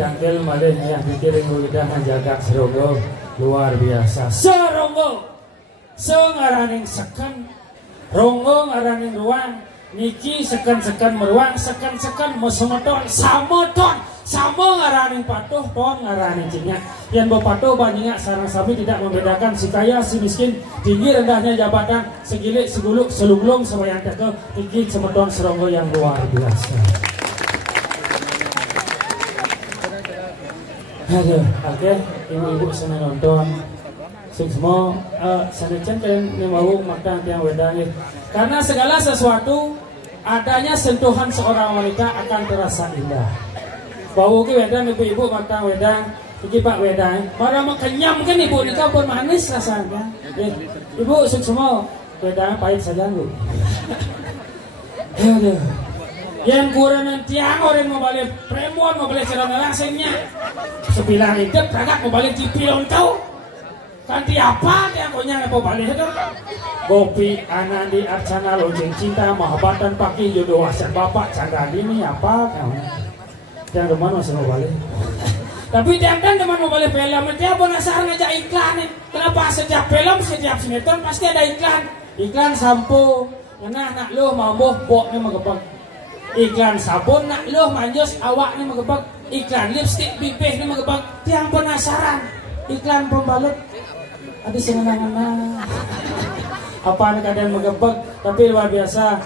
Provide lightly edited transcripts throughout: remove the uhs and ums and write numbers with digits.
Dangkel malih ya pikirin udah menjaga seronggo luar biasa. Seronggo ngaraning seken, ronggo ngaraning ruang, niki seken meruang, seken mesemeton, samoton, samo ngaraning patuh, ton ngaraning cinyak. Yang bapatuh banyak sarang sami tidak membedakan si kaya si miskin, tinggi rendahnya jabatan, segilik seguluk selunglung semayang teke, tinggi semeton seronggo yang luar biasa. Aduh, oke, ibu-ibu sana nonton, semua sana centeng nih mau makan tiang wedang. Karena segala sesuatu adanya sentuhan seorang wanita akan terasa indah. Bau ke wedang ibu-ibu makan wedang, iki pak wedang, para kenyam kan ibu nikah pun manis rasanya. Ibu semua wedang pahit saja bu. Aduh. Yang kurang tiang orang mau balik premuan mau balik celana langsingnya sebilang itu prakak mau balik cipilon tau kan tiapa tiang konya mau balik itu Gopi Anandi Arcana Lonceng Cinta Mahabatan Paki Jodoh Wasan Bapak Chandra ini apa kamu tiang teman masih mau balik tapi tiang kan teman mau balik film tiang penasaran aja iklan kenapa setiap film setiap sinetron pasti ada iklan sampo nah nak lo mau boknya mau kepang iklan sabun nak lo manjos awak ni mengebak iklan lipstick pipih ni mengebak tiang penasaran iklan pembalut ada senang-senang apa nih kadang mengebak tapi luar biasa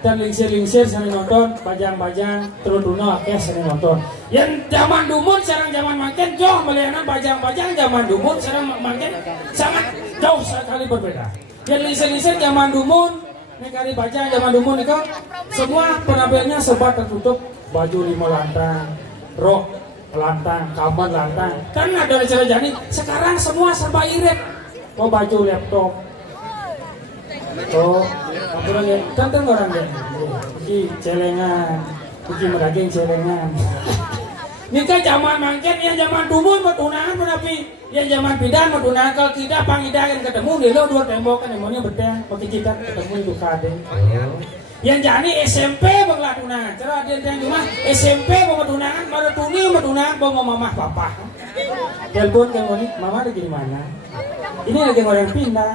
dan lingsir sering nonton bajang-bajang terutuna akeh sering nonton yang zaman dumut sekarang zaman makin jauh melihat bajang-bajang zaman dumut sekarang makin sangat jauh sekali berbeda yang lingsir zaman dumut ini kali baca zaman dulu nih kan semua penampilannya serba tertutup baju 5 lantang, rok lantang, kaban lantang kan ada cara jadi sekarang semua serba irit mau baju laptop apa lagi kan orang deh pergi celengan pergi meraging celengan ini kan zaman mangken ya zaman dulu mau tunangan tapi ya zaman bidan mau tunangan kalau tidak pangidakan ketemu di lo dua tembok kan emangnya beda pakai kita ketemu itu kade yang jadi SMP bangla tunangan cara dia yang cuma SMP mau tunangan baru tuni mau tunangan mau mama papa telepon ke moni mama lagi di mana ini lagi orang pindah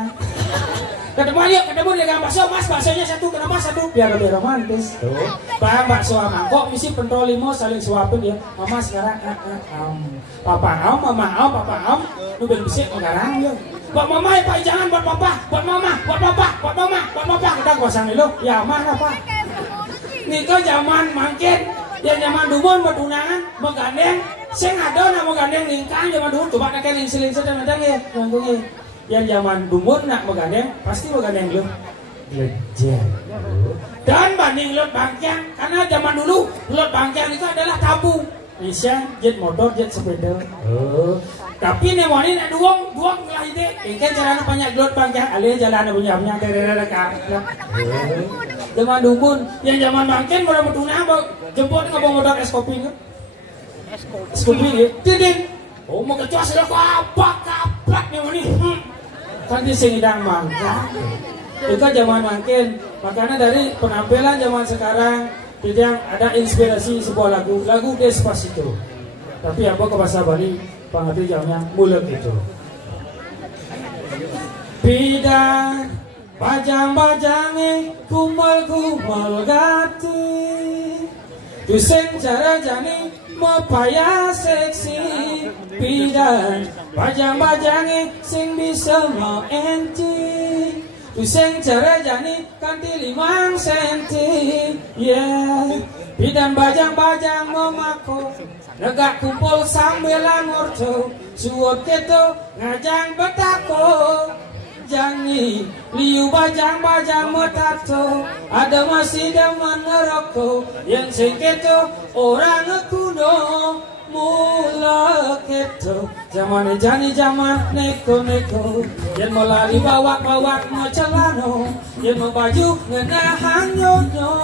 ketemu dengan bakso, mas baksonya satu, kenapa satu? Biar lebih romantis. Tuh, bang bakso mangkok, misi pentol limo saling suapin ya. Mama sekarang papa mama papa nu ben bisik ngarang ya. Buat mama ya pak, jangan buat papa, buat mama, buat papa, buat mama, buat papa. Kita kuasang lo, ya mana pak? Niko zaman mangkin, ya zaman dumun bertunangan, menggandeng, sing ada nak menggandeng lingkang zaman dulu, coba nak lingsing dan ada ya, nanggung yang zaman dumun nak menggandeng, pasti menggandeng lo, lejen. Dan banding lot bangkiang, karena zaman dulu lot bangkiang itu adalah tabu. Bisa jet motor, jet sepeda. Tapi nih wani nak duong lah ide. Ikan jalan banyak lot bangkiang, alih jalan punya terera kakak. Zaman dumun, yang zaman bangkiang baru bertunang, jemput ngabong motor es kopi nih. Es kopi nih, tiding. Oh mau kecuali sudah kapak nih wani. Kan di singidang mangga. Itu zaman bangkiang. Makanya dari penampilan zaman sekarang tidak ada inspirasi sebuah lagu Despacito. Tapi apa ke bahasa Bali pengerti jamnya mulek itu. Bidang bajang-bajange kumal gati. Tuseng cara jani mepaya seksi. Bidang bajang-bajange sing bisa mau enti. Tuseng cara jani kanti 5 senti. Yeah. Bidan bajang-bajang memako negak kumpul sambilan ngorto. Suwot keto ngajang betako. Jangi liu bajang-bajang metato. Ada masih demen ngerokok. Yang sengketo orang ngekuno. Mula keto zaman jani zaman neko yang melari bawak mau celano yang mau baju ngenahan nyonya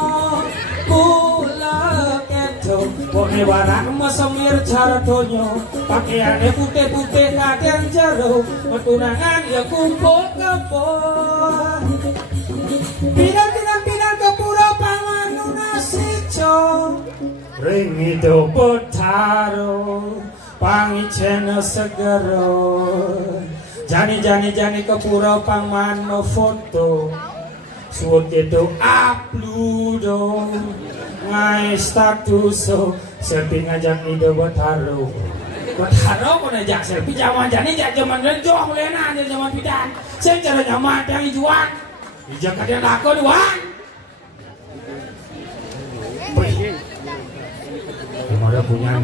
mula keto pone barang mesemir cara tonyo pakaiannya putih kadang jero pertunangan ya kumpul kepon pindah ke pura pangan nasico ring itu potaro pangicena segero jani ke pura pangman no foto suot itu uploado ngai status selfie ngajak ide potaro kau ngajak selfie zaman jani zaman renjoh lena zaman bidan saya cara nyaman yang juang jangan dia laku doang. Ada punya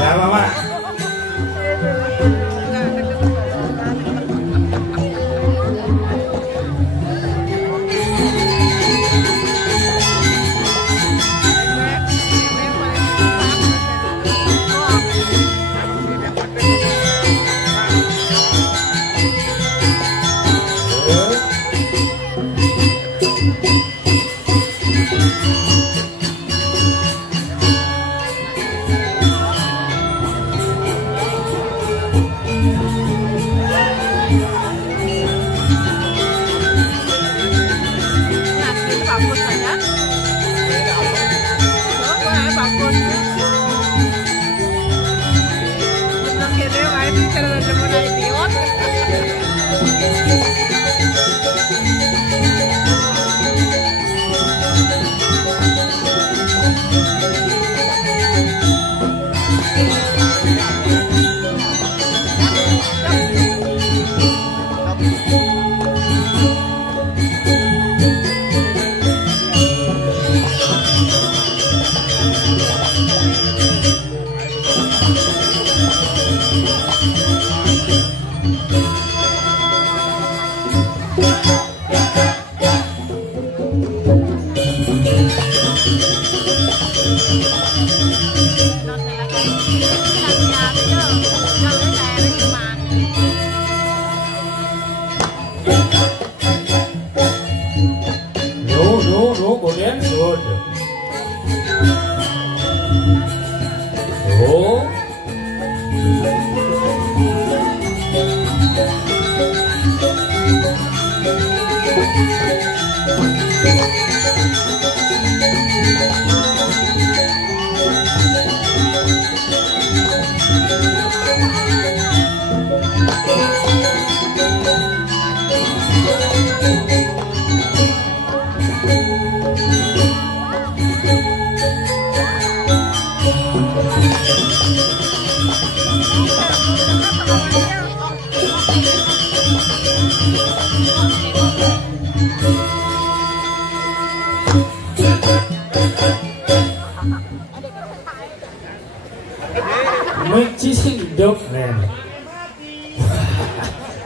ya mama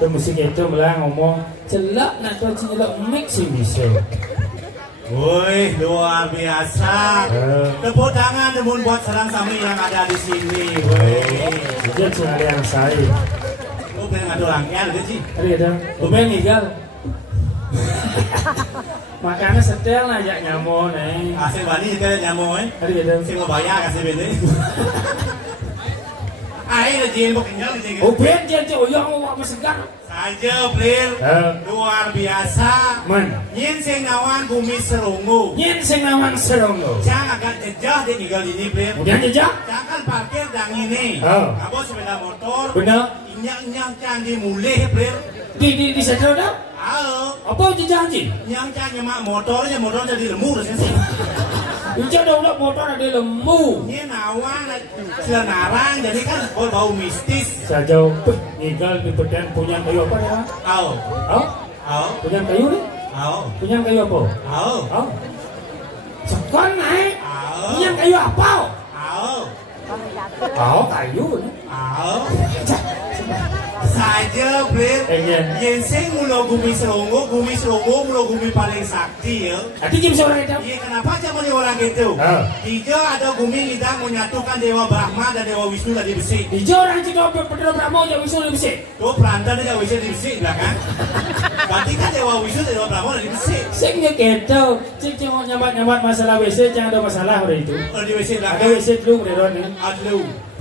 musik itu malah ngomong celak nak tuh celak mix sih bisa. Woi, luar biasa. Tepuk tangan temun buat Serang Sami yang ada di sini. Woi, dia cuma ada yang saya. Lu pengen ngadu rangkaian ada sih? Ada. Lu pengen igal. Makanya setel ngajak nyamuk nih. Asing bani itu nyamuk Ada. Sing mau bayar kasih bini. Ayo jin bukannya jin. Oh ben jin yang mau segar. Saja Blir. Luar biasa. Nyin sing nawan bumi serungu. Nyin sing nawan serungu. Jangan agak jejah di tinggal ini Blir. Kemudian jejak? Jangan parkir dang ini. Kamu sepeda motor. Benar. Inyak candi mulih Blir. Di setel dah? Apa jejak anjing? Yang candi mak motornya jadi lemu terus sih. Ijak dah motor ada lemu. Ini nawan selenarang jadi kan bau mistis. Sejauh tinggal di pedang punya kayu apa ya? Punya kayu nih? Punya kayu apa? Sekarang naik. Punya kayu apa? Kayu nih. Saja Blir. Yen sing mula bumi serungu mula bumi paling sakti ya. Tapi jam seorang itu? Iya, kenapa zaman orang gitu? Tiga ada bumi kita menyatukan Dewa Brahma dan Dewa Wisnu tadi besi. Tiga orang itu Dewa Brahma dan Wisnu tadi besi. Tuh perantar Dewa Wisnu di besi belakang. Berarti kan Dewa Wisnu dan Dewa Brahma dari besi. Singnya gitu. Cik nyamat masalah WC jangan ada masalah hari itu. Di WC belakang. Ada WC dulu beneran nih. Ada.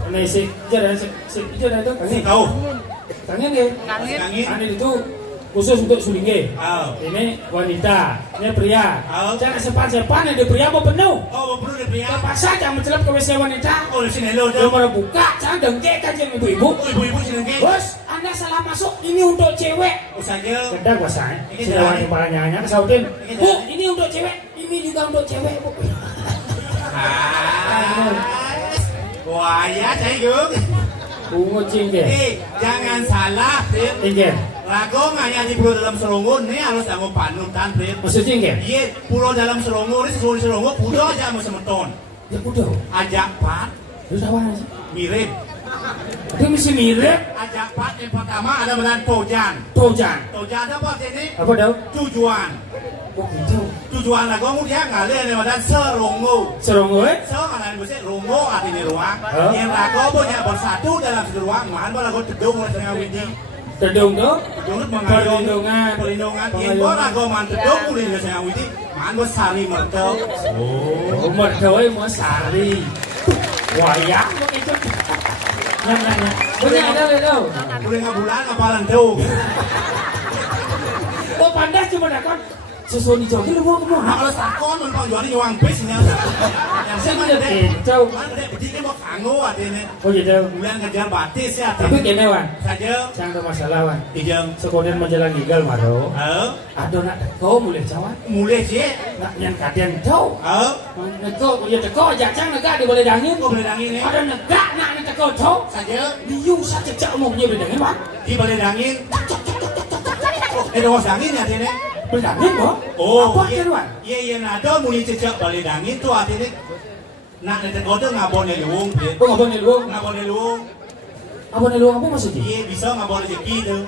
Ini sih, jangan itu. Sih tahu. Kangen deh. Kangen itu khusus untuk sulingge. Ini wanita, ini pria. Jangan sepan-sepan ini pria mau penuh. Penuh di pria. Lepas saja mencelup ke WC wanita. Di sini lo. Belum mau buka, jangan dengkek aja ibu-ibu. Ibu-ibu sini dengkek. Bos, Anda salah masuk. Ini untuk cewek. Saja. Kedang bahasa. Sudah wanita palanya kesautin. Bu, ini untuk cewek. Ini juga untuk cewek. Bu. Wah ya, cenggung. Bungo cingge. Jangan salah, Blir. Cingge. Rago nganya di pulau dalam serungu ini harus mau panutan, Blir. Maksud cingge? Iya, pulau dalam serungu ini sesuai serungu, pulau aja mau semeton. Ya pulau. Ajak pat. Lu tahu aja. Mirip. Dia mesti mirip. Ajak pat yang pertama ada menan tojan. Tojan. Tojan apa ini? Apa dah? Tujuan. Oh gitu. Tujuan lah, kamu dia ngalir nih menan serungu. Serungu karena ini rungu artinya ruang. Yang lagu punya bersatu dalam satu ruang. Mahan lagu tedung oleh tengah widi. Tedung tu? Perlindungan. Yang lagu man tedung oleh tengah widi. Mahan sari mertau. Oh, mertau mau sari. Wayang begitu. Yang punya ada tu. Boleh ngabulan ngapalan tu. Oh pandai cuma nakon. Sesuatu di jogi lu mau kemana? Kalau sakon memang jual di nyawang bis nih. Yang saya mana deh? Jauh. Mana deh? Jadi mau kanggo adanya. Oh gitu. Bulan ngejar batis ya. Tapi kene wan. Saja. Jangan ada masalah wan. Ijeng. Sekolah menjelang igal maro. Ada nak kau mulai cawan. Mulai sih. Nak yang kadang kau. Neko, ya teko jacang negak dia boleh dangin. Kau boleh dangin ni. Ada negak nak ni teko tau. Saja. Diu saja cak mau punya boleh dangin wan. Di boleh dangin. Ada was dangin ya dia. Berdangin boh? Apa dia luan? Iya nado muli cecak balik dangin tu artinya nak nanti kau tu ngabon luung. Oh ngabon luung? Ngabon luung. Ngabon luung apa maksudnya? Iya bisa ngabon rezeki tu.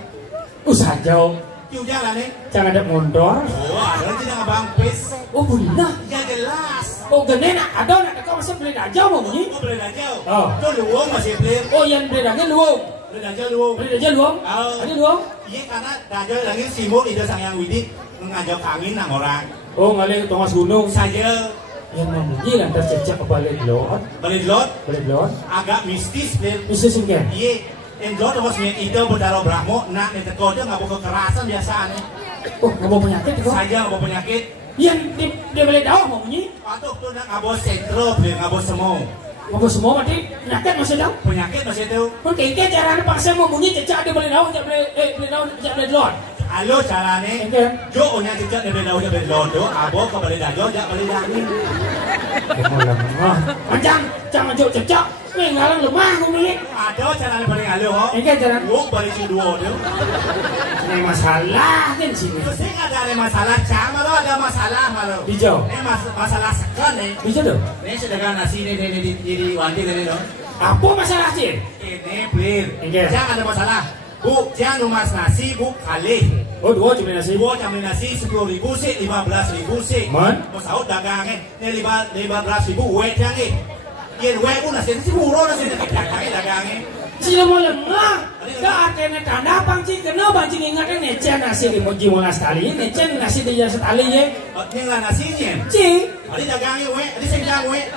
Usah jauh. Kiu jalan ni. Jangan ada mondor. Oh ada tidak ngabang pes. Oh benar. Ya jelas. Oh gede nak ada nak kau masih beli dajau mau bunyi? Oh beli dajau. Oh. Tu luung masih beli. Oh yang beli daging luung. Beli dajau luung. Beli dajau luung? Ada luung? Iya karena dajau daging simbol ide sang yang widit. Mengajak angin nang orang. Oh ngalir Thomas Gunung saja. Yang membunyi lantas cecak ke balik lot. Balik lot? Balik lot. Agak mistis deh. Mistis enggak? Iya. Yang lot was nih itu berdarah Brahmo. Nah yang terkode nggak bawa kekerasan biasanya. Oh nggak bawa penyakit itu? Saja nggak bawa penyakit. Yang dia balik daun mau bunyi? Atau tuh nggak bawa sentro, nggak bawa semua. Mau semua berarti penyakit masih tahu? Penyakit masih tahu. Kan kayak cara paksa mau bunyi cecak dia balik daun, balik daun, balik lot. Halo carane, jo onya cecak dia beli daun do, abo ke balik daun, jak balik daging. Panjang, jangan jo cecak, ngalang lemah ngomongnya. Ada carane balik halo ho. Enggak jalan. Wong balik si dua do. Ini masalah kan sini. Terus ada masalah cama lo ada masalah malo. Dijauh. Ini masalah sekan nih. Bisa dong. Ini sedangkan nasi ini di wanti tadi dong. Apa masalah sih? Ini clear. Jangan ada masalah. Bu, jangan mas nasi, bu kali. Oh, dua cuma nasi. Dua cuma nasi 10.000 sih, 15.000 sih. Man? Mau sahut dagangnya, ini 15.000 wet yang ini. Yen wet pun nasi itu 10 nasi dagangnya. Sila mo lengah. Dah kena tanda pangci kena pancing ingatkan necen nasi di moji monas tali, necen nasi di jasa tali ye. Ini lah nasinya. Ci. Ada dagangnya wet, ada senjang wet.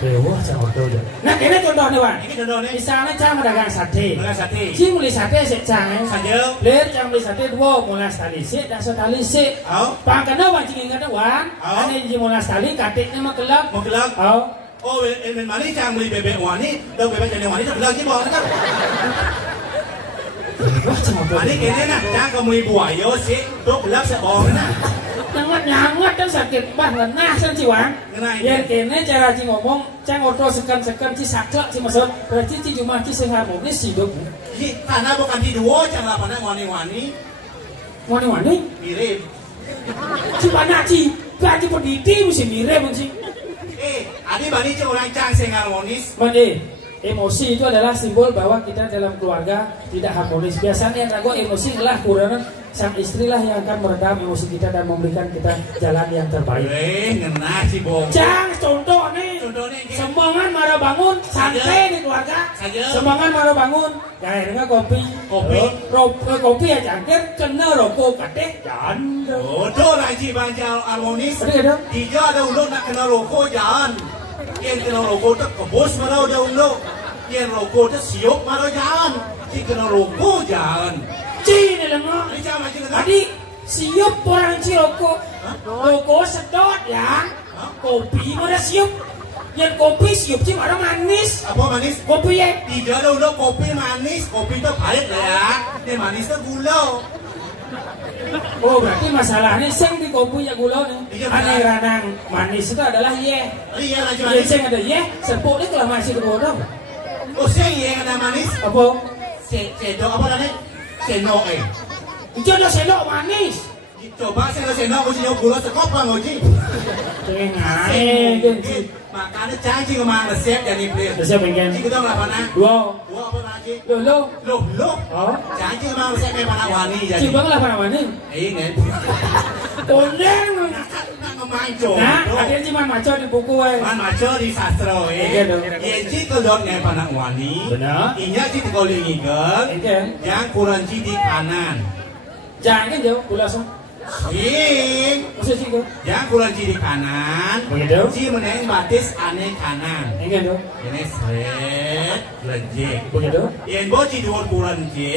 Dewa jangan tahu je. Nah, kena contoh ni wan. Ini contohnya. Misalnya cang dagang sate. Dagang sate. Ci muli sate sek cang. Saja. Ler cang muli sate dua monas tali sek, jasa tali sek. Au. Pang kena pancing ingatkan wan. Au. Ane ji monas tali katiknya mah kelak. Mau kelak. Au. Oh, men mali cang beli bebek wani, dong bebek jadi wani, bilang gini bawa kan? Wah, jangan tahu. Mali kene nak, cang kamu ibu ayo sih, dong bilang sebong nak. Nyangat dan sakit banget nah sen ci wang. Yen kene cara ci ngomong, cang orto sekan ci saklek ci maksud. Berarti ci cuma ci sing harmonis hidup. Hi, karena bukan di dua cang lah pada wani-wani. Wani-wani Mirip. ci mana ci? Gaji penditi mesti mirip sih. Adi bani cing orang cang sing harmonis. Mane, emosi itu adalah simbol bahwa kita dalam keluarga tidak harmonis. Biasanya yang ragu emosi adalah kurang sang istri lah yang akan meredam emosi kita dan memberikan kita jalan yang terbaik. Ngenah si bong. Cang contoh nih. Sembangan marah bangun santai di keluarga. Sembangan marah bangun. Akhirnya kopi. Kopi ya cangkir kena rokok kateh jangan. Oh, tuh lagi banjal harmonis. Ada dong. Dia ada undang nak kena rokok jangan. Yang kena rokok tu kebos marah ada undang. Yang rokok tu siok marah jangan. Yang kena rokok jangan. Ci ni lengah. Tadi siup orang ci rokok. Rokok sedot ya. Kopi mana siup. Yang kopi siup ci marah manis. Apa manis? Kopi ya. Tidak ada undang kopi manis. Kopi tu pahit lah ya. Ini manis tu gula. Oh berarti masalahnya sing di kopi ya gula nih. Aneh ranang manis itu adalah ye. Iya lagi Ye manis. sing ada ye. Sepuk ni kalau masih kedorong. Oh sing ye kena manis. Apa? Cendok apa tadi? Sendok Itu ada sendok manis. Coba sendok uji gula sekopang uji. Cengai. Makanya janji kemana resep jadi beli. Resep pengen. Kita nggak pernah. Dua. Dua apa lagi? Lo. Loh. Oh. Janji kemana resep mana wani jadi. Cibang lah mana wani. Ini. Kondeng. Nak ngemaco. Nah, ada cuma maco di buku Man maco di sastra Yenci kedon ngai panak wani. Benar. Inya ci tegolingi kan. Yang kurang ci di kanan. Jangan jauh pulasong. Sing. Masa sih kau? Yang kurang ci di kanan. Begitu. Ci meneng batis aneh kanan. Enggak dong. Ini seret lejek. Begitu. Yen boci dua kurang ci.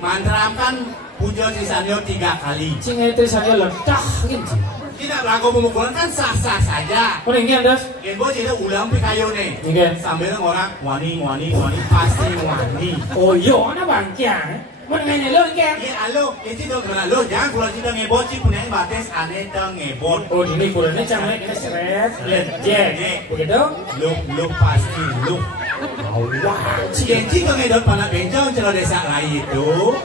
Mantrakan pujo sisanyo 3 kali. Cingai itu saya ledah gitu. Tidak lagu pemukulan kan sah-sah saja. Kau ingat das? Yen boci itu ulang pikayo nih. Ingat. Sambil orang wani pasti wani. Oh iya, anak bangkian. Mana ni lo ingat? Iya alo, itu dong kena lo jangan kurang ci dong ngebot ci punya batis aneh dong ngebot. Oh ini kurangnya canggih ini seret lejek. Begitu? Lu pasti lu. Wah. Si Genci kau ngedot panak bencong celo desa lain itu.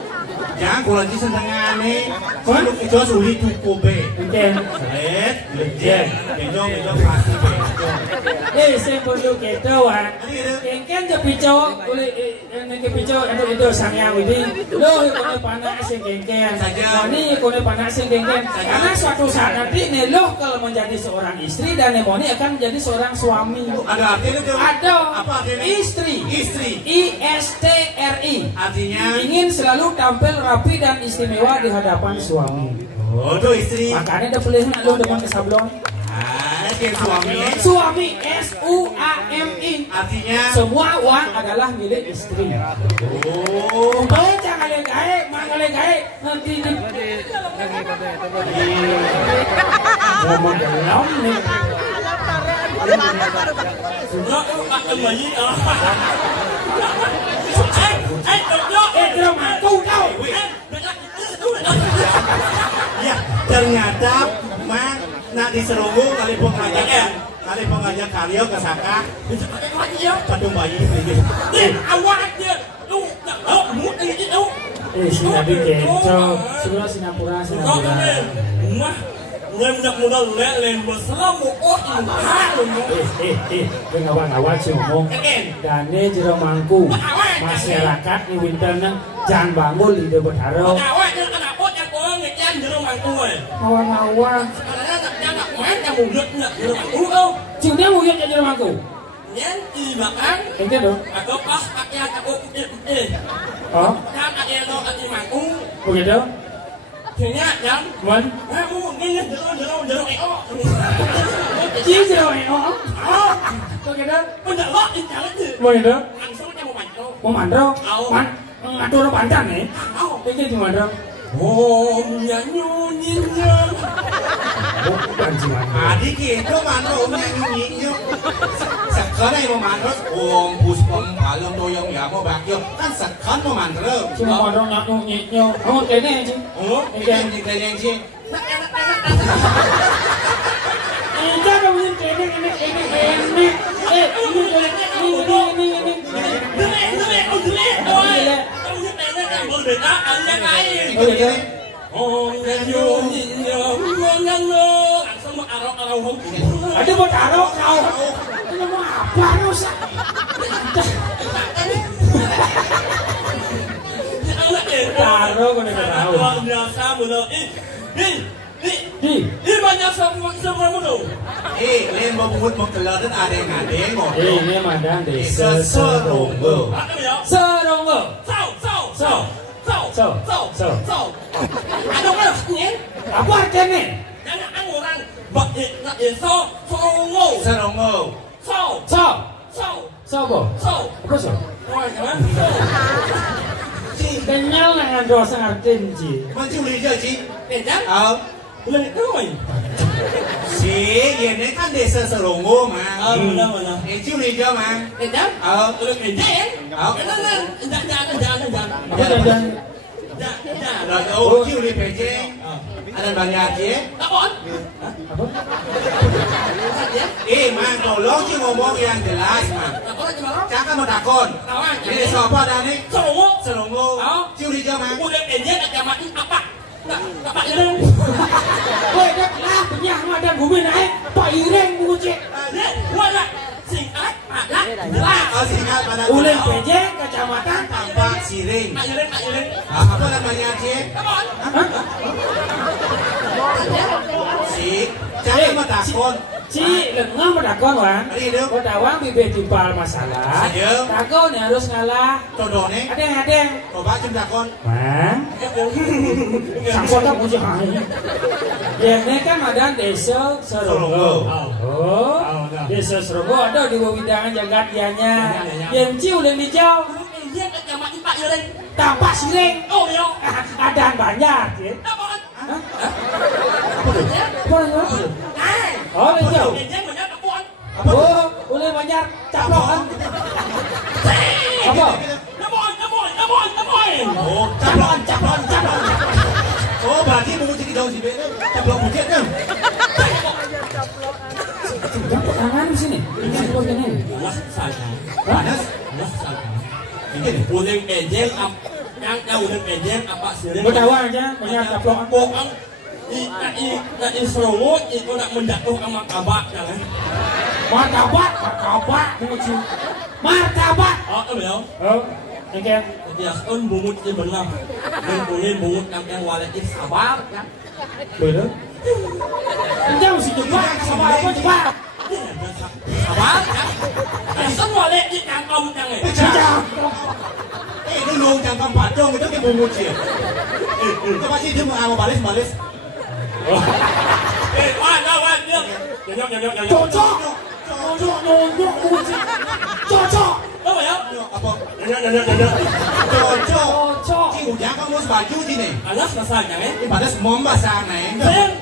Jangan kurang ci sentengan nih. Kalau itu sulit cukup be. Mungkin. Seret lejek. Bencong pasti bencong. Saya perlu kita wan. Engken kepicu, boleh kepicu itu sangyang ini. Lo ikut panas sing engken. Moni ikut panas sing engken. Karena suatu saat nanti nih lo kalau menjadi seorang istri dan Moni akan menjadi seorang suami. Ada artinya tuh? Ada. Apa artinya? Istri. ISTRI. Artinya ingin selalu tampil rapi dan istimewa di hadapan suami. Oh tuh istri. Makanya ada pilihan lo dengan kesablon. Suami SUAMI. Artinya semua uang adalah milik istri. Oh. Baik jangan legai, manggale gai nanti di. Ngomong dalam nih. Sudah kembali. Terus aku kau. Ya ternyata mang nak diserungu kali pengajak karyo ke Saka Padung bayi awak dia lu mut ini tu sinabi kencok semua Singapura Nyendak muda lelen berselamu oh indah ngawang-ngawang sih ngomong dane jero mangku masyarakat ni winterna jangan bangun di depan haro awak anak pot yang kau ngejan jero mangku ngawang-ngawang karena jangan main yang mulut nak jero mangku oh cuma mungkin jero mangku nyen di makan itu dong atau pas pakai aku oh kan ada lo ada mangku begitu kayaknya jam man kamu nyen jero Cik jero oh begitu udah lo di jalan tu begitu langsung kamu mantu mau mandro ngatur panjang nih ini di mandro Om nyanyinya bukan sih mandro adik itu mana om nyanyi sekarang mau mandro om puspom kalem doyong ya mau bakyo kan sekarang mau mandro cuma mandro nyanyi oh kene sih oh ini kalian sih ini dong ini kene ini ada buat arok kau ini mau apa rusak arok kau tidak tahu Ini banyak semua mulu. Lain mau bungut mau kelar dan ada yang ngadeng mau. Ini madang desa Seronggo. Seronggo. Ada apa ni? Apa artinya? Jangan orang bak nak Seronggo. Seronggo. Apa? Apa so? Kenyal dengan dosa artin ji. Macam ni je ji. Kenyal? Bulan itu mana? Si, ini kan desa Seronggo mah. Mana? Itu ni je mah. Kenyal? Bulan kenyal? Jangan. Oh, itu ni peje. Ada banyak je. Apa? Mah tolong je ngomong yang jelas mah. Jangan mau takon. Ini siapa dah ni? Seronggo. Itu ni je mah. Bulan kenyal ada macam apa? Apa ini? Woi, dah lah punya ada bumi naik. Pak Ireng buku cek. Wala singkat ada. Oh, singkat pada. Ulen PJ kecamatan Tampak Siring. Iren. Apa namanya je? Si, jangan mau takon. Si, lengah mendakon wan. Kau dawang bibit timpal masalah. Takon harus ngalah. Todo ni. Adeng. Coba jam takon. Wan. Sangkot tak puji hai. Yang ni kan ada desa Seronggo. Oh, desa Seronggo ada di Wawidangan Jagat Dianya. Yang ciu dan hijau. Dia kecamatan Pak Iren. Tampak Siring. Oh, yo. Ada banyak. Apa? Oh, hijau. Dia banyak kapuan. Oh, boleh banyak caplokan. Apa? Namoy. Oh, caplon. Oh, berarti mau jadi daun si beda. Caplon bujet tu. Jangan tangan di sini. Ini seperti ini. Panas. Ini uling enjeng yang uling enjeng apa sih? Bertawa aja, banyak caplokan. Pokang i Seronggo itu nak menjatuh sama kabak jangan. Martabat, muncul. Martabat. Oh, tahu. Oh, oke. Dia kan bungut di benar. Dan boleh bungut yang walet di sabar kan. Betul. Jauh sih cepat, sabar apa cepat. Sabar kan. Asal walet di kangkong jangan. Dulu jangan padong itu ke bungut sih. Coba sih dia mau balis. Wan, dia. Cocok. Cocok. Apa ya? Apa? Jangan. Cocok. Ci ujang kamu baju sini. Alas rasanya Ini pada semua bahasa naik. Dan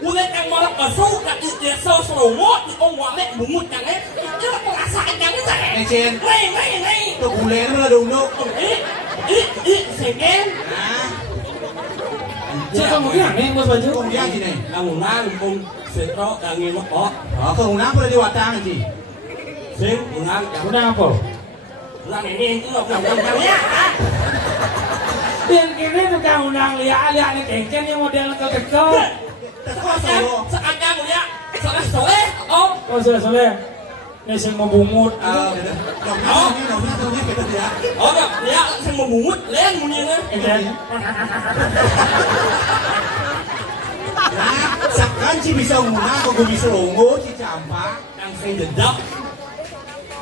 ulet yang malah masuk ke desa Seronggo di walet bungut jangan. Itu perasaan jangan jangan. Ecen. Nih. Tuh bulan mana dulu? Sengken. Cek kemudian nih bos baju. Kemudian sini. Nang setro angin kok. Oh, kemudian boleh diwatang sih. Sing unang Guna apa? unang ini itu loh ya. Yang kini tukang undang lihat nih kengken yang model kekek. Teko solo. Seakan ya. Salah soleh. Oh. Oh soleh. Ini sing membungut. Nongnya kita dia. Oh enggak, dia sing membungut len munyinya. Nah, sakan si bisa nguna kok gue bisa longo si campak Yang sing dedak.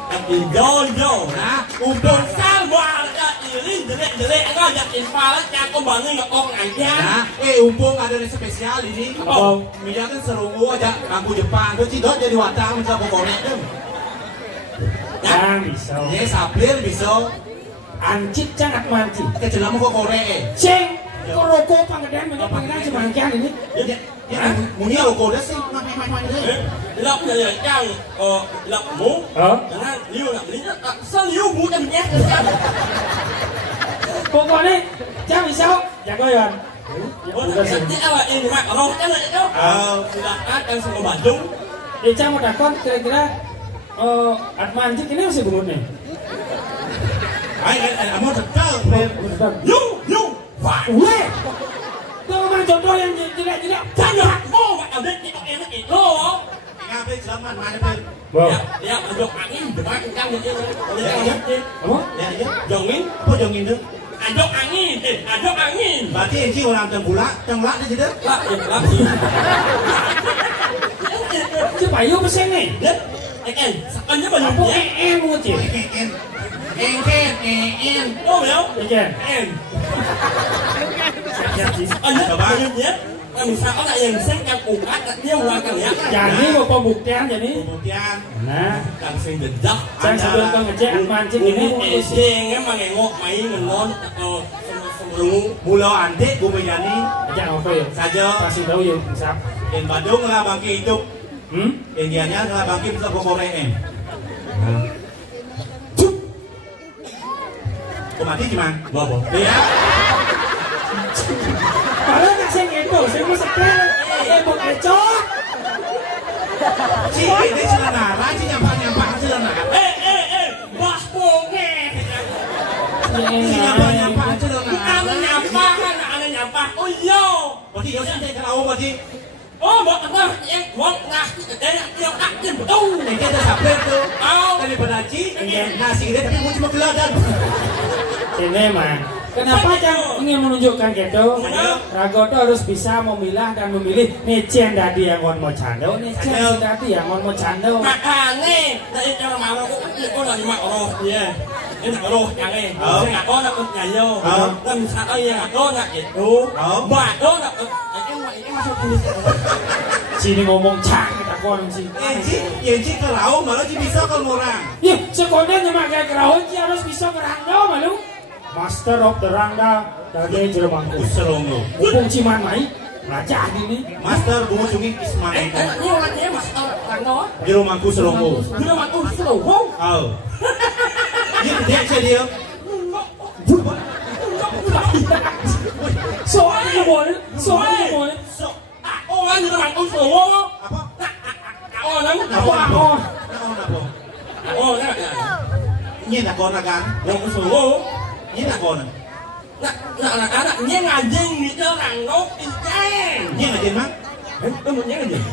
Tapi jojo nah, umpun salwa ada ini jelek-jelek enggak ada infalat yang kembali ngekong aja. Nah, umpung ada yang spesial ini. Apa? Mila kan serungu aja lampu Jepang tuh cidot jadi watang bisa pokoknya tuh. Yang bisa. Ya saplir bisa. Ancit cangat manci. Kecelam kok korek. Sing rokok panggedan menyok panggedan semangkian ini. Ya, munia rokok dah sih. Lọc là trang lọc mũ. Jangan liu nak belinya tak seliu mũ dan minyak. Pokoknya jangan bisa. Jago ya. Nanti awak yang mak roh kan itu. Silakan yang semua Bandung. Ica mau dakon kira-kira Atmanjik ini masih bungut nih. Mau tegal. Yung. Wah. Weh. Tuh mang jodoh yang jelek-jelek. Jangan mau mak ada itu enak itu. Ngapain zaman mana pun. Ya, aduk angin depan kencang gitu. Apa? Ya. Jongin, Apa jongin tuh? aduk angin. Berarti Enci orang tengulak aja dah. Lah, lah. Chứ bảy vô sen này. Em, anh nhớ mình Apa em mua chị? En. Có phải không? Được chưa? Em. Anh nhớ mình nhé. Làm sao có lại dần sáng trong cùng ác đặt nhau qua cần nhá. Jangan ni mau buka tiang jadi. Kemudian Nah, Cần xin định giấc. saya sebelum kau ngecek Atmanjik ini Ini sing em mà ngày ngọt máy mình ngon. Mula antik Bumayani Ajak apa ya? saja Kasih tahu ya, Sap. in Bandung lah bangki hidup. Indianya lah bangki bisa kokoreen. Kau mati gimana? Bawa. Iya. Kalau nak saya itu, saya mau sepel. Mau kecok. Si ini celana, lagi nyampak celana. Wah bonge. Si nyampak celana. Anak nyapa. Oh iya. Berarti yo sih kalau berarti. Oh, mau tengah yang mau tengah yang akin betul. Ini ada sapler tuh. Oh. Dari pedaci, nasi ini tapi mau cuma geladan. Ini mah. Kenapa Cang ingin menunjukkan gitu? Rago itu harus bisa memilah dan memilih Necen dadi yang mau cando, Necen si dadi yang mau cando. Makanya dari cara malu aku lagi mak roh dia. Ini nak roh yang ini. Saya nak kau nak ngayo. Dan saat ini nak kau nak itu. Mak kau nak ini masuk tulis. Sini ngomong Cang kita kon sih. Yenci kerau malah bisa kalau orang. Ya, sekolah cuma kayak kerahun sih harus bisa kerangga malu. Master of the Rangda dari Jeromangku. Seronggo. Upung Ciman Mai, raja gini. Master bunga cungi Ismail. Ini orangnya master Rangga. Jeromangku Seronggo. Dia waktu Seronggo. Oh. Dia dia dia. Soalnya boleh. Orang itu waktu Seronggo. Apa? Orang Apa? Oh, nak. Ini nak kau nak kan? Yang Seronggo. Ini nak kau nak. Nak anak-anaknya ngajeng gitu Rangga pincang. Ini ngajin mak? Kamu ngajeng.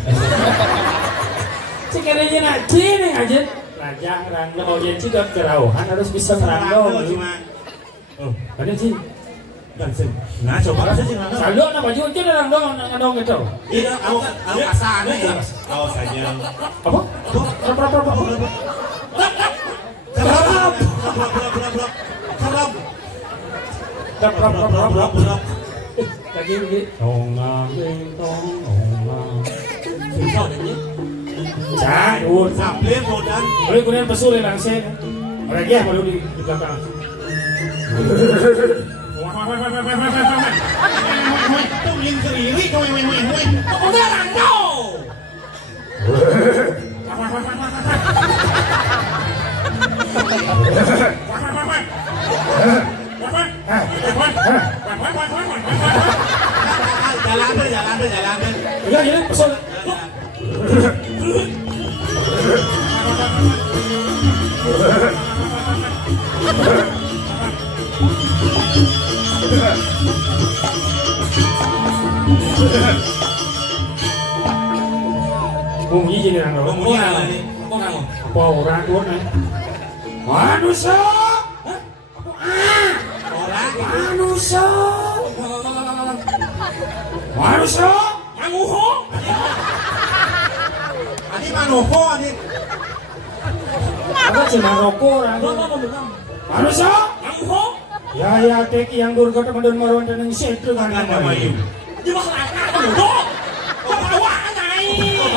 Sekiranya ngaji nih ngaji. Raja Rangga Ojen juga kerauhan harus bisa Rangga. Cuma. Oh, ada sih. Dan sen. Nah coba saja Rangga. Selalu nak baju itu Rangga ngadong gitu. Iya, aku asal ya. Kau saja. Apa? Lagi begini. Susah deh. Jadul. Saplir modan. Boleh kemudian pesul langsung. Lagi ya baru di belakang. Tuh yang keriri kau Udah Rangga. Jalan. Ya, pesul. Iya jadi orang orang. Kemudian ini. Apa orang tuh nih? Manusia. Manusia. Manusia. Manguho. Adi Manoho adi. Apa sih Maroko orang? Manusia. Manguho. Ya teki yang durga teman marwan dan setu kan Mayu. Di mana kamu dok? Bawa naik.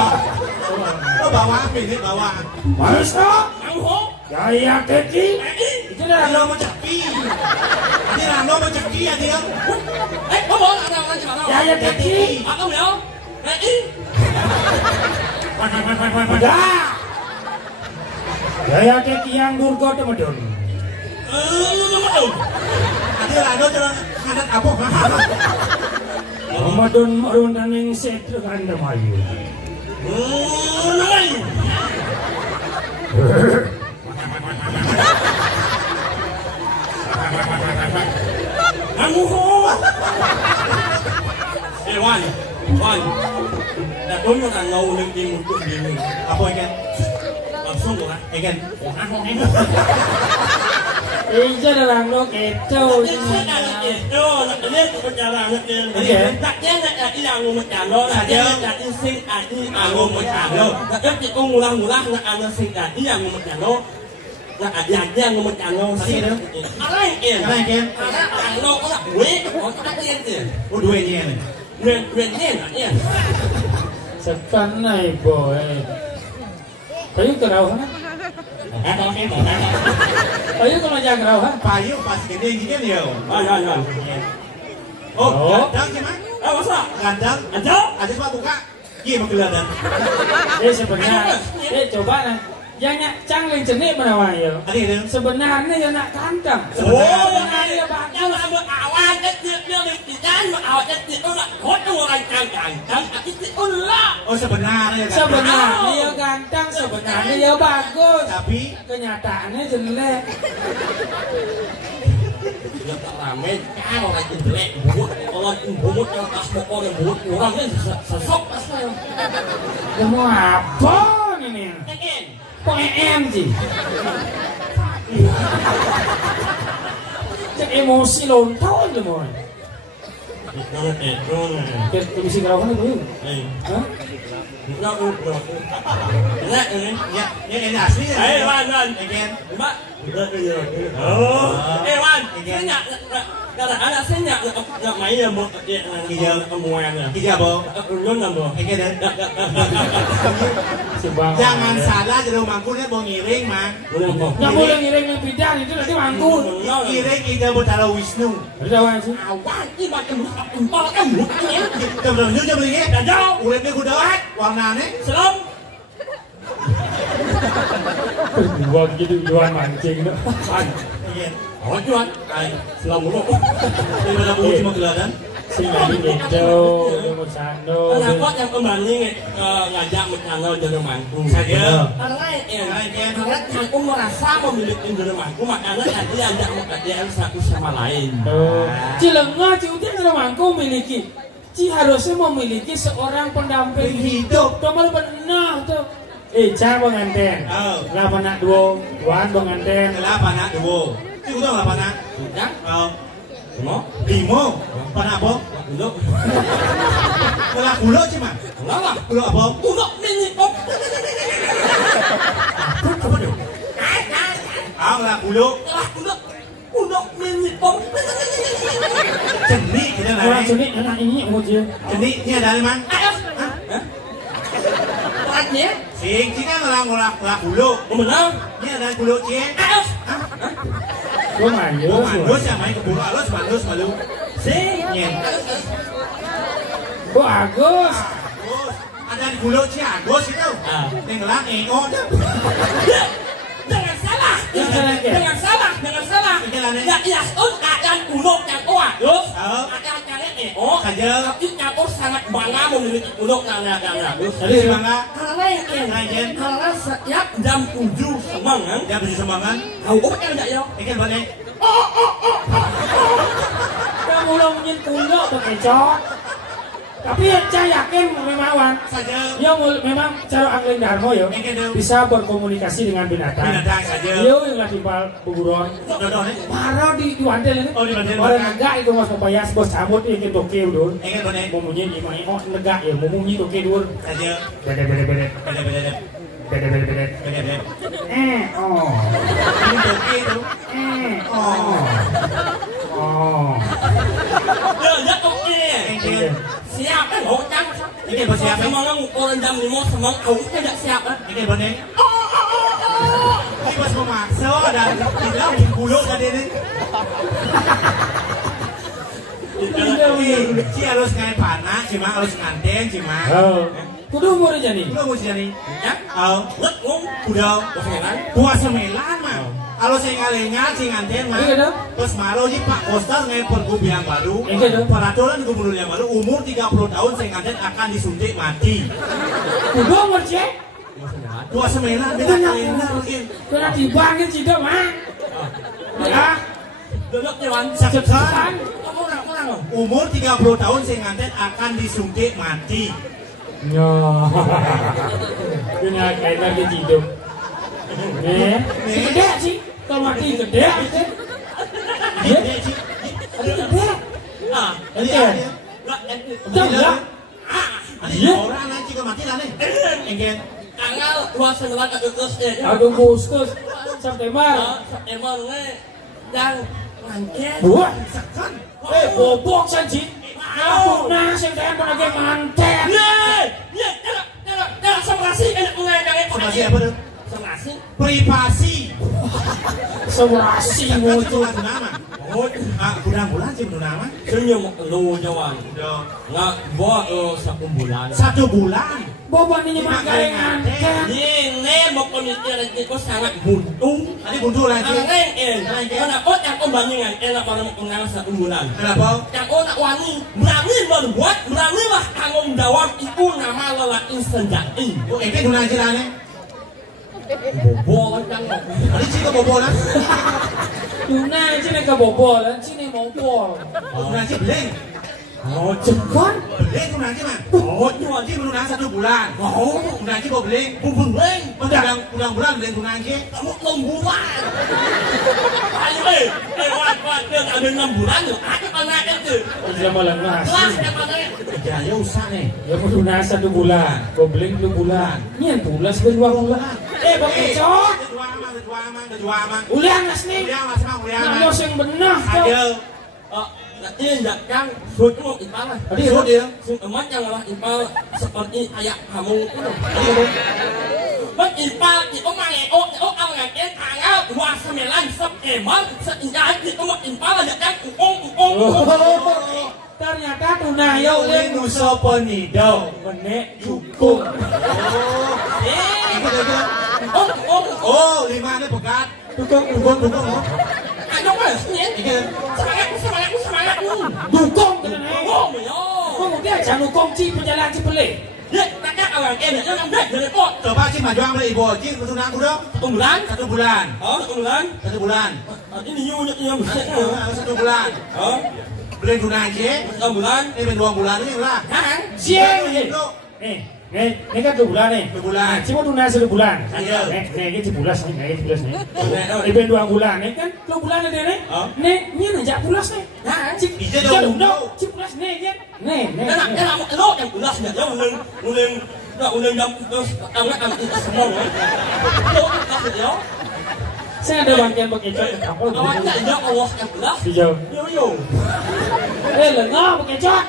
Lo bawa apa ini bawa? Manusia. Manguho. Ya teki. Itu dah. Lo menceki. Adi Rano menceki adi yang. Kamu orang cuma. Ya teki. Aku bilang. Udah. Ya teki yang durga teman. Adi Rano cuma adat apa? Ramadan marwan dan setu kan mayu. Wan, đã đúng là thằng ngầu lên tìm một chuyện gì mình. Apa ikan? Langsung lah. Ikan. Iya dalam lo kecoh. Saya dah nak itu, nak lihat berjalan nak dia. Tak dia nak hilang macam lo, tak dia nak sing adi angum macam lo. Tak dia kita ngulang-ngulang nak ada sing adi angum macam lo. Nak ada yang macam lo. Alai ikan. Alai ikan. Alai lo có là quế, có cái tiền tiền. Oh dua ini ni. Quyền tiền là tiền. Sekarang ni boy. Kayu kerau kan? Kayu kalau jangan kerau kan? Payu pas gede ini kan yo. Rồi. Oh, gandang gimana? Masa? Gandang. Ada? Ada sebab buka. Gimana gelandang? Sebenarnya, coba nah. Yang cang lên jenis mana ya? Sebenarnya yang nak kandang. Sebenarnya bagus. Yang nak awal dia dikitan awal dia nak hot orang kandang. Itu ulah. Oh sebenarnya. Sebenarnya ganteng, sebenarnya bagus. Tapi kenyataannya jelek. Dia tak ramai, kan orang jelek, buruk. Kalau buruk yang tak mau orang buruk, orangnya sesok asal. Dia mau apa ini? Kok EM sih? Cek emosi lontau aja mau. Kita bisa kerawan dulu. Hah? Ini asli. Wan. Again. Mak. Wan. Saya kadang-kadang saya nak main yang kemuan. Kijab bo. Ulun bo. Again. Jangan salah jadi mangkulnya mau ngiring mang. Nggak boleh ngiring yang bidan itu nanti mangkul. Ngiring kita bertara Wisnu. Berdawan sih. Awan ini macam empal kamu. Temen-temen juga belinya. Dah jauh. Uletnya kudat. Warnanya. Selam. Berdua gitu jualan mancing tu. Awak jual. Selam dulu. Daripada mau cuma geladan. Sini gitu, mau sando. Kenapa yang kembali ngajak mencanggah jadi mangku? Saya. Karena aku merasa memiliki jadi mangku, makanya tadi ajak mengkajian satu sama lain. Cilengah ciutin jadi mangku memiliki. Ci harusnya memiliki seorang pendamping hidup. Nomor benar tuh. Ca pengantin. Kenapa nak dua? Tuan pengantin. Kenapa nak dua? Itu tahu apa nak? Sudah? Limo. Pana apa? Kulo. Kulo kulo cuma. Kenapa? Kulo apa? Kulo mini pop. Apa tu? Lah kulo. Kulo mini pop. Jenik kita lah. Orang jenik anak ini mau dia. Jenik ni ada di mana? Perannya? Sing Cina lah kulo. Benar? Ni ada kulo cie. Gua mandus. Mandus yang main ke pulau alus mandus malu. Sing. Gua Agus. Ada di kulo cie Agus itu. Tenggelam ego tu. Jangan salah. Jangan salah. Ya, akan kulo yang Agus. Akan kalian ego. Tapi aku sangat bangga memiliki kulo yang Agus. Jadi bangga. Karena setiap jam 7 semangat. Jam 7 semangat. Kau kan tak ya? Ikan balik. Kamu lo punya kulo pakai cok. Tapi saya yakin memang saja. ya memang cara Angling Darmo ya bisa berkomunikasi dengan binatang. Binatang saja. Yo yang lagi buburon. Parah di Wandel ini. Oh di Wandel. Orang negak itu mas payah bos camut ini toke udah. Ingin bonek. Ngomongnya gimana? Oh negak ya ngomongnya toke dur. Saja. Bede. Oh. Ini toke itu. Oh. Ya toke. Siap kan hỗ trắng Ini bos siap. Semang ngukur jam 5 semang aku tidak siap kan. Ini bonek. Ini bos memaksa dan tidak buluk tadi ini. Si harus ngai panah, cuma harus nganten, cuma. Kudu umur aja nih. Kudu umur aja nih. Ya. Rất ngung. Kudu. Puasa 9 mah. Kalau saya ngalenya, si nganten mah. Terus malu sih Pak Kostar ngai pergub yang baru. Peraturan gubernur yang baru umur 30 tahun saya nganten akan disuntik mati. Kudu umur cek. 29 beda kalender mungkin. Kena dibangin sih dong mah. Ya. Duduk jalan. Sekarang Kurang. umur 30 tahun saya nganten akan disuntik mati. Ya. Kena kalender di hidup. Gede sih. Kalau mati gede gitu. Iya. Gede. Ah, Iya. Iya. Iya. Orang nanti juga mati lah nih. Enggen. tanggal 29 Agustus Agustus September September dan mangket. Buah. Bobok saja. Aku nasi dan lagi mantet. Semasi enak mulai dari Semasi apa tuh? semasi Privasi. Semasi muncul nama. Oh, bulan-bulan sih menurut nama. senyum lu jawan. Udah. Nggak buat 1 bulan. 1 bulan. Bobo ini makai ngantet. Ini mau pemikiran itu sangat buntu. Tadi buntu lagi. Kenapa yang pembandingan enak pada mengenal 1 bulan? Kenapa? Yang nak wani berani membuat, beranilah tanggung jawab itu nama lelaki sejati. Oh, ini dulu aja lah nih. Bobo kan? Tadi sih bobo lah. Tuna sini ke bobo lah, sini mau bol. Dulu aja beleng. Oh, cepat. Beleng dulu aja mah. Oh, cuma sih menurut 1 bulan. Oh, dulu aja kok beleng. Beleng. Bulan beleng dulu aja. Kamu 6 bulan. Ayo, buat dia ada 6 bulan loh. Ada anak itu. Sudah malam nasi. Kelas yang mana? Ya usah nih. Ya kudu nasi 1 bulan, gobleng 2 bulan. Ini 2 bulan. Bang Kecok. Kedua amang. Ulian nas nih. Namos yang benar kau. Ayo. Nanti enggak kan suruh ipal. Tadi Suruh dia. Emak janganlah ipal seperti kayak kamu itu. Mas ipal itu mangeo ngajen tanggal 29 September sehingga itu mak ipal aja kan ukung. Ternyata tunayo Yang nusa penido. menek cukup. Oh, 5 ini pekat. Tukang Ayo mas, semangat. dukung kan Oh, yo. Kok dia jangan dukung ci penjalan ci pelih. Ya, kakak orang ini jangan dek dari pot. Coba sih maju ambil ibu. Cik betul nak udah. 1 bulan. 1 bulan. Oh, 1 bulan. 1 bulan. Ini yang 1 bulan. Oh, Beli guna aja. 1 bulan. Ini 2 bulan ini lah. Kan? Sieng. Ini kan 2 bulan nih. 2 bulan. Cuma tuh nasi 2 bulan. Iya. Ini 17 nih, 17 nih. Ini 2 bulan nih kan 2 bulan nih nih. Nih, ini najak pulas nih. Nah, Cik, Iya dong. dong. Cik pulas nih kan. Nih. Enak lo yang pulas ya, uleng jam terus anak itu semua. Lo kasih dia. Saya ada bagian bekecot. Awaknya dia Allah yang pulas. Hijau. Yo. Lengah bekecot.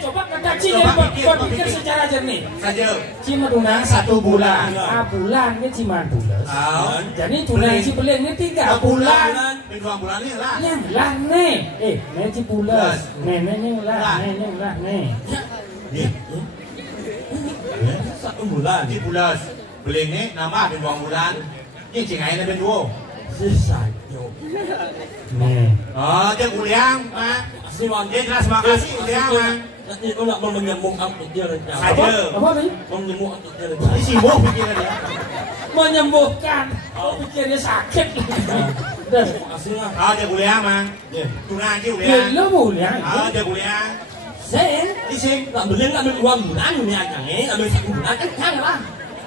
Coba kata Ci berpikir secara jernih. Saja. Cima tunang 1 bulan. Bulan ini cima bulan. Oh. Jadi tunang si pelin ini 3 bulan. Ini 2 bulan ini lah. Yang lah nih. Nih ci bulan. Nih lah nih. Iya. 1 bulan. 1 bulan. Beli ini nama ada 2 bulan. Ini cengai ada 2. Sisa yo. Nih. Oh, dia kuliah, Pak. Asiwan Dia terima kasih kuliah, Pak. nanti kau nak menyambung angkut dia rencana. Saja. Apa nih? Menyambung angkut dia rencana. Ini sibuk pikiran dia. Menyembuhkan. Pikirnya sakit. Udah. Aslinya. Oh, dia kuliah, Mang. Ya. Tunang aja kuliah. Lo boleh. Oh, dia kuliah. Ising, là mình lên là mình qua mùa đá mùa chẳng nghe, là mình sạch mùa đá chắc chắn là.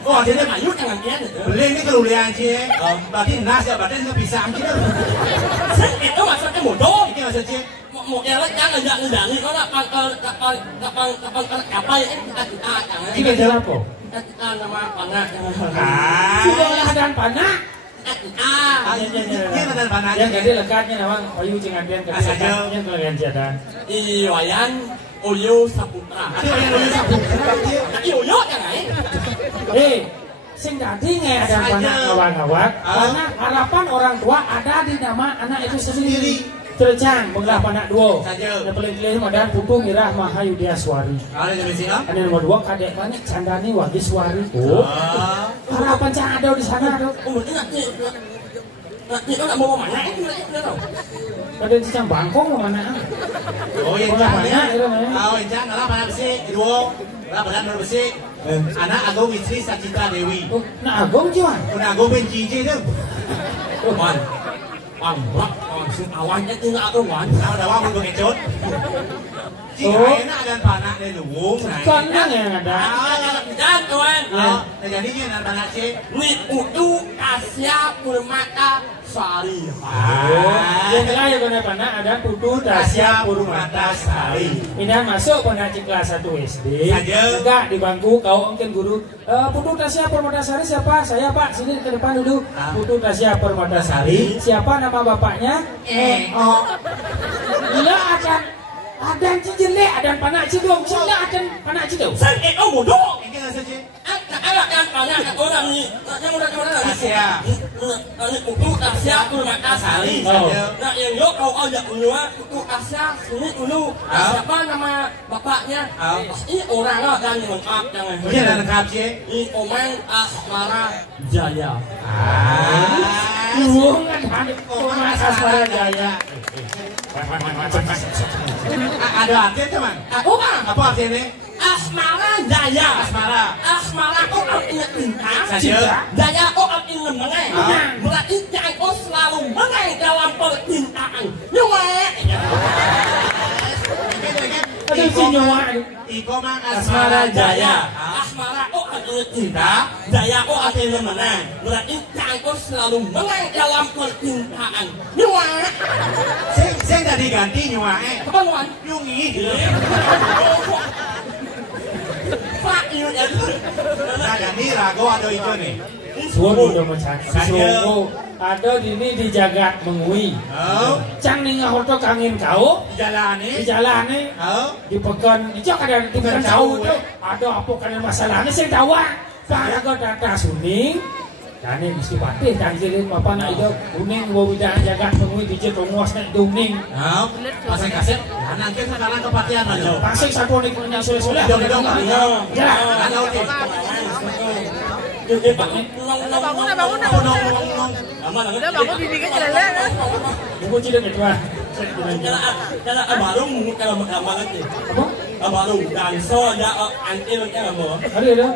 Oh, jadi mah yuk jangan kian. Beli ini kelulian sih. Berarti nasi ya berarti nggak bisa gitu. Itu maksudnya motor. Ini maksudnya. Mau yang lain jangan dari kau nak apa ya kita jangan. Ini adalah apa? Kita nama panah. Sudah ada panah. Ini ada panah. Yang jadi lekatnya nama Oyu jangan biar kesehatan yang kalian jaga. Iwayan Oyo Saputra. Oyo Saputra. Oyo jangan. Sing tadi ada panah ngawang-ngawang karena harapan orang tua ada di nama anak itu sendiri. Terjang mengelah panak dua. Yang paling kecil ada Putu Mirah Mahayudiaswari. Ada nomor 2 kadek banyak Candani Wagiswari. Harapan cang ada di sana tuh. Nanti kau nak bawa mana? Ada di cang Bangkong mana? Oh iya cang. Oh iya cang. Kalau panak besi dua. Kalau panak besi. Anak Agung istri Sacita Dewi. Nah Agung cuman. Nah Agung benci tuh. Wan, langsung awalnya tinggal aku wan. Ada awal untuk ngecot. Jika enak dan panak dari luwung. Kan yang ada. Dan kawan. Nah jadinya dan panak sih. Ni utu Asia Purmata Sari. Yang lain pada panak ada Putu Tasya Purmata Sari. Ini masuk pada kelas 1 SD. Enggak di bangku kau mungkin guru. Putu Tasya Purmata Sari siapa? Saya Pak. Sini ke depan dulu. Putu Tasya Purmata Sari. Siapa nama bapaknya? Dia akan ada cijelek, ada panak cidung, cijelek ada panak cidung. Saya bodoh. Ini kan saja. Anak kan panak orang ni. Yang udah Asia. Ini Putu Tasya Purmata Sari. Nah yang yo kau ajak dulu Putu Tasya sini dulu. Siapa nama bapaknya? Ini orang lah dan lengkap jangan. Ini lengkap sih. Ini Omeng Asmara Jaya. Hubungan Omeng Asmara Jaya. Ada artinya teman? Aku kan? Apa artinya? Asmara Jaya. Asmara kok artinya cinta. Jaya kok artinya menang. Berarti jangan selalu menang dalam percintaan. Ada sinyawa. Iko mang Asmara Jaya. Asmara kok artinya cinta. Jaya kok artinya menang. Berarti jangan selalu menang dalam percintaan. Saya tadi ganti nyuae. Kapan wan? Yungi. Pak Yu ya. Nah ganti rago ada itu nih. Suatu udah mencari. Ada di ini di jagat mengui. Cang nih ngahorto kangin kau. Di jalan nih. Di pekan. Ijak ada di pekan jauh tuh. Ada apa kan masalahnya saya tahu. Pak aku data suning. Dan ini mesti patih dan jadi apa nak itu kuning gua bicara jagat mengui di jatuh muas nak duning. Pasang kaset. Nanti sekarang kepatihan aja. Pasang satu nih punya soleh-soleh. Dong. Jalan. Bangun. Udah bangun bibinya jalan. Buku cideng itu ah. Jalan abarung kalau mau nanti. Apa? Abarung dan so ada anti macam apa? Ada.